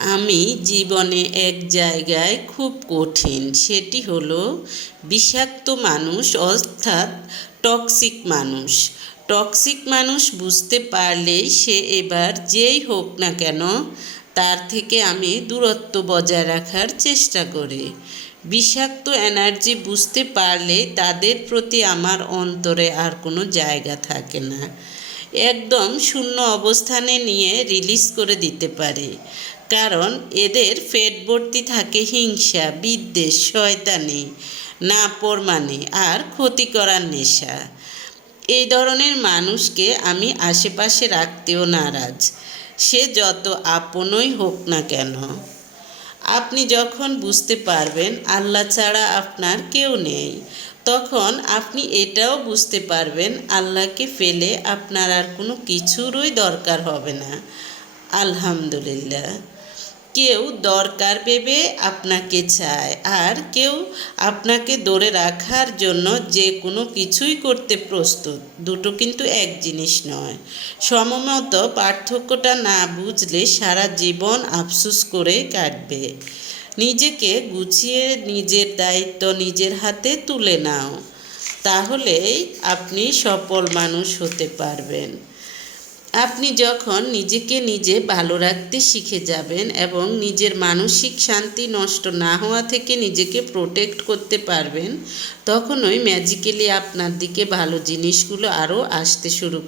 আমি জীবনে এক জায়গায় খুব কঠিন, সেটি হলো বিষাক্ত মানুষ অর্থাৎ টক্সিক মানুষ। টক্সিক মানুষ বুঝতে পারলেই সে এবার যেই হোক না কেন তার থেকে আমি দূরত্ব বজায় রাখার চেষ্টা করি। বিষাক্ত এনার্জি বুঝতে পারলে তাদের প্রতি আমার অন্তরে আর কোনো জায়গা থাকে না, একদম শূন্য অবস্থানে নিয়ে রিলিজ করে দিতে পারি। কারণ এদের পেট ভর্তি থাকে হিংসা, বিদ্বেষ, শয়তানি, নাফরমানি আর ক্ষতি করার নেশা। এই ধরনের মানুষকে আমি আশেপাশে রাখতেও নারাজ, সে যত আপনই হোক না কেন। আপনি যখন বুঝতে পারবেন আল্লাহ ছাড়া আপনার কেউ নেই, তখন আপনি এটাও বুঝতে পারবেন আল্লাহকে ফেলে আপনার আর কোনো কিছুরই দরকার হবে না। আলহামদুলিল্লাহ। কেউ দরকার ভেবে আপনাকে চায়, আর কেউ আপনাকে ধরে রাখার জন্য যে কোনো কিছুই করতে প্রস্তুত। দুটো কিন্তু এক জিনিস নয়। সময়মত পার্থক্যটা না বুঝলে সারা জীবন আফসোস করে কাটবে। নিজেকে গুছিয়ে নিজের দায়িত্ব নিজের হাতে তুলে নাও, তাহলেই আপনি সফল মানুষ হতে পারবেন। আপনি যখন নিজেকে নিজে ভালো রাখতে শিখে যাবেন এবং নিজের মানসিক শান্তি নষ্ট না হওয়া থেকে নিজেকে প্রোটেক্ট করতে পারবেন, তখনই ম্যাজিক্যালি আপনার দিকে ভালো জিনিসগুলো আরও আসতে শুরু